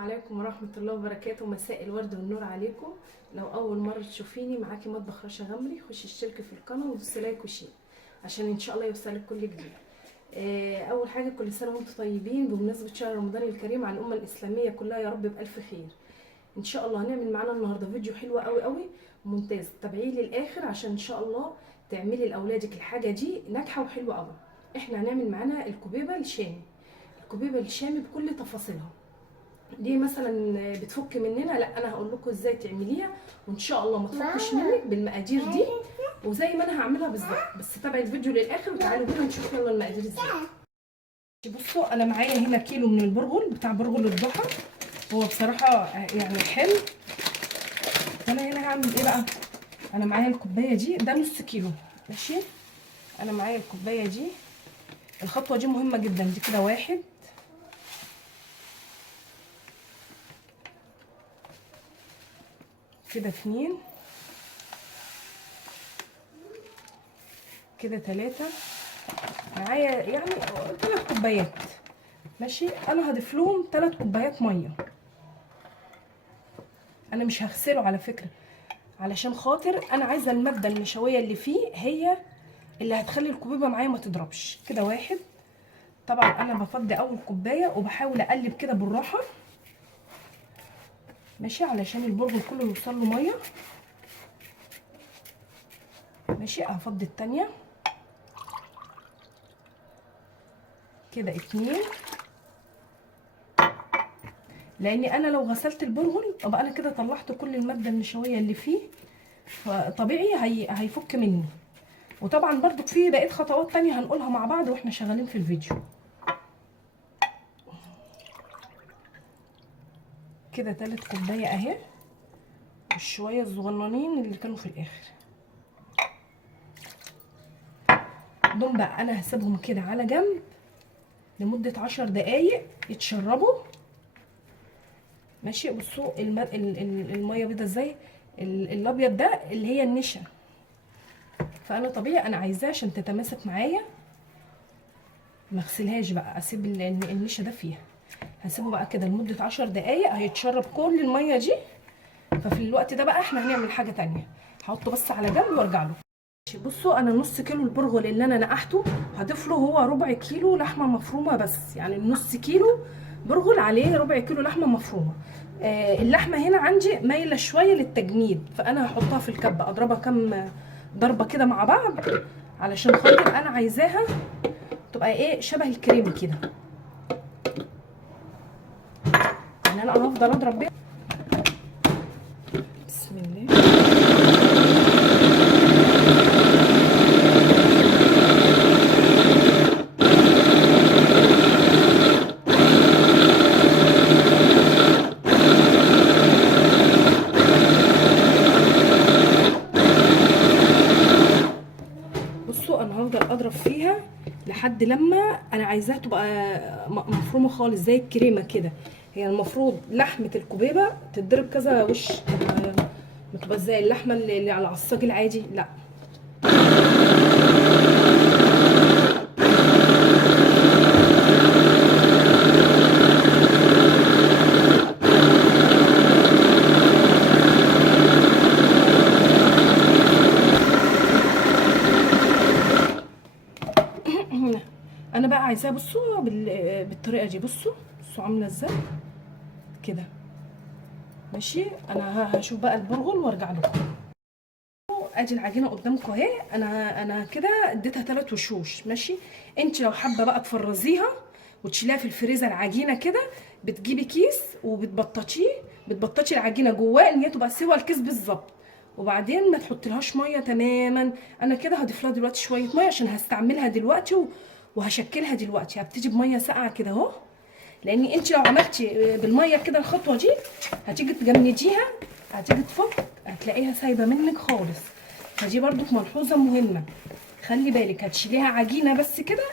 عليكم ورحمة الله وبركاته. مساء الورد والنور عليكم. لو أول مرة تشوفيني معاكي مطبخ رشا غمري، خشي اشتركي في القناة ودوسي لايك وشير عشان إن شاء الله يوصلك كل جديد. أول حاجة، كل سنة وانتم طيبين بمناسبة شهر رمضان الكريم على الأمة الإسلامية كلها، يا رب بألف خير. إن شاء الله هنعمل معانا النهاردة فيديو حلو قوي قوي ممتاز، تابعيه للآخر عشان إن شاء الله تعملي لأولادك الحاجة دي ناجحة وحلوة قوي. إحنا هنعمل معانا الكبيبة الشامي. الكبيبة الشامي بكل تفاصيلها. دي مثلا بتفك مننا، لا انا هقول لكم ازاي تعمليها وان شاء الله ما تفكش منك بالمقادير دي وزي ما انا هعملها بالظبط. بس تابعي الفيديو للاخر وتعالوا بينا نشوف يلا المقادير ازاي. بصوا، انا معايا هنا كيلو من البرغل بتاع برغل الضحى، هو بصراحه يعني حلو. انا هنا هعمل ايه بقى؟ انا معايا الكوبايه دي، ده نص كيلو ماشي. انا معايا الكوبايه دي، الخطوه دي مهمه جدا. دي كده واحد، كده اتنين، كده تلاتة، معايا يعني 3 كوبايات ماشي. انا هضيف لهم 3 كوبايات ميه. انا مش هغسله على فكره، علشان خاطر انا عايزه الماده النشويه اللي فيه هي اللي هتخلي الكوبيبه معايا ما تضربش. كده واحد. طبعا انا بفضي اول كوبايه وبحاول اقلب كده بالراحه ماشي علشان البرغل كله يوصل له ميه ماشي. هفضي التانيه. كده اتنين، لاني انا لو غسلت البرغل ابقى انا كده طلعت كل الماده النشويه اللي فيه، فطبيعي هيفك مني. وطبعا برضو في بقيه خطوات تانية هنقولها مع بعض واحنا شغالين في الفيديو. كده 3 كوبايه اهي، والشويه الصغننين اللي كانوا في الاخر دول بقى انا هسيبهم كده على جنب لمده 10 دقايق يتشربوا ماشي. بصوا الميه بيضه ازاي، الابيض ده اللي هي النشا، فانا طبيعي انا عايزاه عشان تتماسك معايا، ما اغسلهاش بقى، اسيب النشا ده فيها. هسيبه بقى كده لمده 10 دقايق هيتشرب كل الميه دي. ففي الوقت ده بقى احنا هنعمل حاجه تانية، هحطه بس على جنب وارجع له. بصوا، انا نص كيلو البرغل اللي انا نقحته هضيف له هو ربع كيلو لحمه مفرومه بس، يعني نص كيلو برغل عليه ربع كيلو لحمه مفرومه. اللحمه هنا عندي مايله شويه للتجميد، فانا هحطها في الكبه اضربها كام ضربه كده مع بعض علشان خاطر انا عايزاها تبقى ايه، شبه الكريمي كده. يعني انا هفضل اضرب بيها. بسم الله. بصوا، انا هفضل اضرب فيها لحد لما انا عايزاها تبقى مفرومه خالص زي الكريمه كده. هي المفروض لحمه الكبيبه تتضرب كذا وش، ما تبقى زي اللحمه اللي على العصاج العادي، لا. انا بقى عايزاها بصوا بالطريقه دي. بصوا عامله ازاي كده ماشي. انا هشوف بقى البرغل وارجع لكم. ادي العجينه قدامكم اهي. انا كده اديتها 3 وشوش ماشي. انت لو حابه بقى تفرزيها وتشيليها في الفريزر عجينه كده، بتجيبي كيس وبتبططيه، بتبططي العجينه جواه ان هي تبقى سوا الكيس بالظبط، وبعدين ما تحطيلهاش ميه تماما. انا كده هضيف لها دلوقتي شويه ميه عشان هستعملها دلوقتي وهشكلها دلوقتي. هبتدي بميه ساقعه كده اهو، لان انت لو عملتي بالميه كده الخطوه دي هتيجي تجمديها، هتيجي تفك هتلاقيها سايبه منك خالص. فدي برضو ملحوظه مهمه، خلي بالك. هتشيليها عجينه بس كده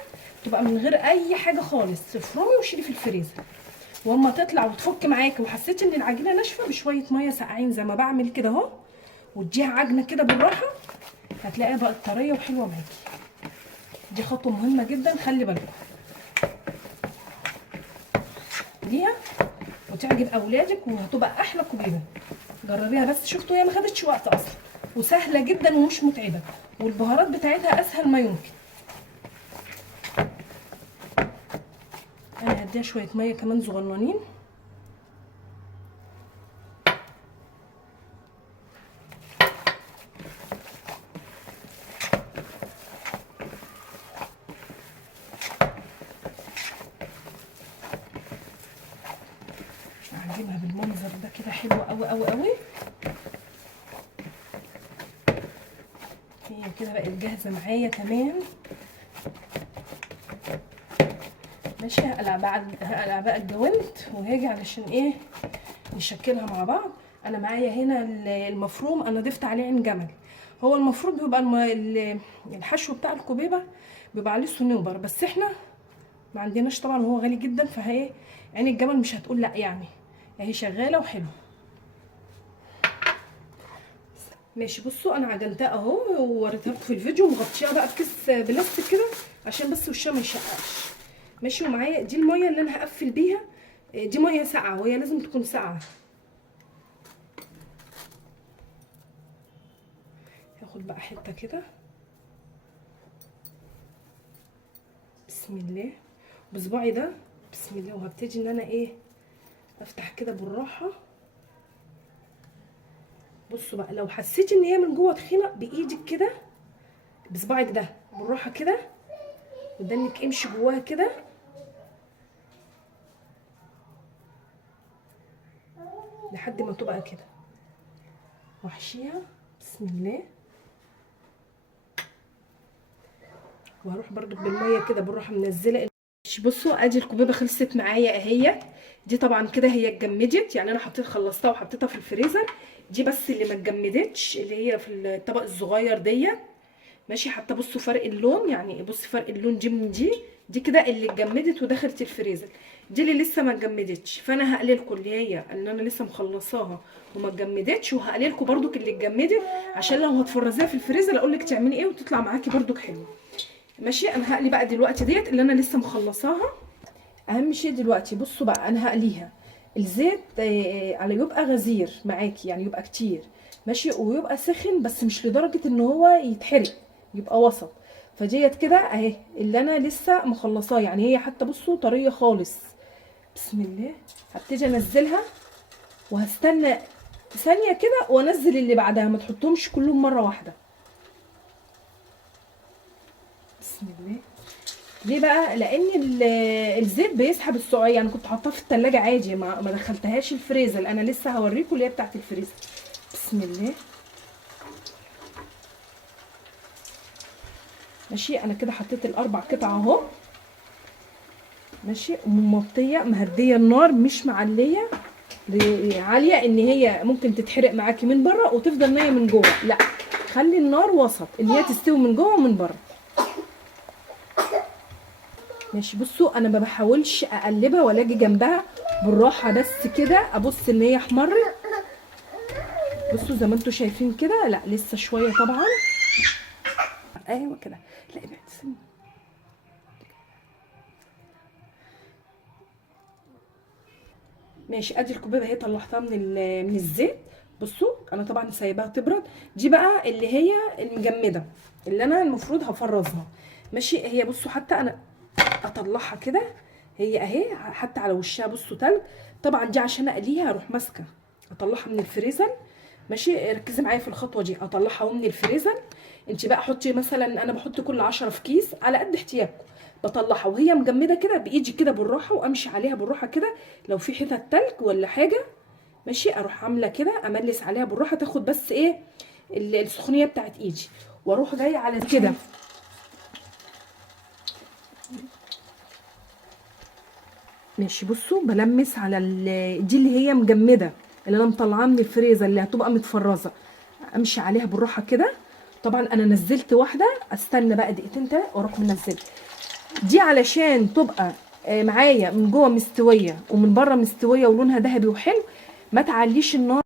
تبقى من غير اي حاجه خالص، تفرمي وشيلي في الفريزر. واما تطلع وتفك معاكي وحسيتي ان العجينه ناشفه، بشويه ميه ساقعين زي ما بعمل كده اهو، واديها عجنه كده بالراحه، هتلاقيها بقت طريه وحلوه معاكي. دي خطوه مهمه جدا، خلي بالكم ليها. وتعجب اولادك وهتبقى احلى كوبيبه. جربيها بس. شفتوا هي ما خدتش وقت اصلا وسهله جدا ومش متعبه والبهارات بتاعتها اسهل ما يمكن. انا هديها شويه ميه كمان صغننين. هجيبها بالمنظر ده كده حلو قوي قوي قوي. هي كده بقت جاهزه معايا تمام. ماشي. هقلع بقى الجوانت وهاجي علشان ايه نشكلها مع بعض. انا معايا هنا المفروم، انا ضفت عليه عين جمل. هو المفروض بيبقى الحشو بتاع الكوبيبه بيبقى عليه صنوبر، بس احنا ما عندناش طبعا وهو غالي جدا، فهي عين الجمل مش هتقول لا يعني، اهي شغاله وحلوه. ماشي. بصوا انا عجنتها اهو ووريتها لكم في الفيديو، مغطيها بقى بكيس بلاستيك كده عشان بس وشها ما يشققش. ماشي. ومعايا دي الميه اللي انا هقفل بيها، دي ميه ساقعه وهي لازم تكون ساقعه. هاخد بقى حته كده بسم الله بصباعي ده بسم الله، وهبتدي ان انا ايه افتح كده بالراحه. بصوا بقى لو حسيتي ان هي من جوه تخينه بايدك كده بصباعك ده بالراحه كده ودانك امشي جواها كده لحد ما تبقى كده واحشيها بسم الله. وهروح برضو بالميه كده بالراحه منزله. بصوا ادي الكوبيبه خلصت معايا اهي. دي طبعا كده هي اتجمدت، يعني انا خلصتها وحطيتها في الفريزر. دي بس اللي ما اتجمدتش اللي هي في الطبق الصغير ديت. ماشي. حتى بصوا فرق اللون، يعني بصي فرق اللون دي من دي كده اللي اتجمدت ودخلت الفريزر. دي اللي لسه ما اتجمدتش، فانا هقللكم اللي هي اللي انا لسه مخلصاها وما اتجمدتش، وهقللكم برضو اللي اتجمدت عشان لو هتفرزيها في الفريزر اقول لك تعملي ايه وتطلع معاكي برضو حلوه. ماشي. انا هقلي بقى دلوقتي ديت اللي انا لسه مخلصاها. اهم شيء دلوقتي بصوا بقى انا هقليها الزيت على يبقى غزير معاكي، يعني يبقى كتير. ماشي. ويبقى سخن بس مش لدرجه ان هو يتحرق، يبقى وسط. فديت كده اهي اللي انا لسه مخلصاه، يعني هي حتى بصوا طريه خالص. بسم الله. هبتدي انزلها وهستنى ثانيه كده وانزل اللي بعدها، ما تحطهمش كلهم مره واحده. بسم الله. ليه بقى؟ لان الزيت بيسحب السعرات. يعني كنت حاطاها في التلاجة عادي، ما دخلتهاش الفريزر. انا لسه هوريكم اللي هي بتاعت الفريزر. بسم الله. ماشي. انا كده حطيت الاربع قطع اهو. ماشي. ومغطيه مهديه النار مش معليه عاليه ان هي ممكن تتحرق معاكي من بره وتفضل نيه من جوه، لا خلي النار وسط ان هي تستوي من جوه ومن بره. ماشي. بصوا انا ما بحاولش اقلبها ولا اجي جنبها، بالراحه بس كده ابص ان هي احمرت. بصوا زي ما انتم شايفين كده، لا لسه شويه طبعا. ايوه كده. لا ابعد سنه. ماشي. ادي الكوبايه اهي طلعتها من الزيت. بصوا انا طبعا سايباها تبرد. دي بقى اللي هي المجمده اللي انا المفروض هفرزها. ماشي. هي بصوا حتى انا اطلعها كده هي اهي حتى على وشها بصوا تلج. طبعا دي عشان اقليها اروح ماسكه اطلعها من الفريزر. ماشي. ركزي معايا في الخطوه دي. اطلعها من الفريزر. انت بقى حطي مثلا، انا بحط كل 10 في كيس على قد احتياجكم. بطلعها وهي مجمده كده بايدي كده بالراحه، وامشي عليها بالراحه كده لو في حتت تلج ولا حاجه. ماشي. اروح عامله كده املس عليها بالراحه تاخد بس ايه السخونيه بتاعت ايدي، واروح جايه على كده. ماشي. بصوا بلمس على دي اللي هي مجمده اللي انا مطلعاها من الفريزر اللي هتبقى متفرزه، امشي عليها بالراحه كده. طبعا انا نزلت واحده، استنى بقى دقيقتين تاني واروح منزله دي علشان تبقى معايا من جوه مستويه ومن بره مستويه ولونها ذهبي وحلو. ما تعليش النار.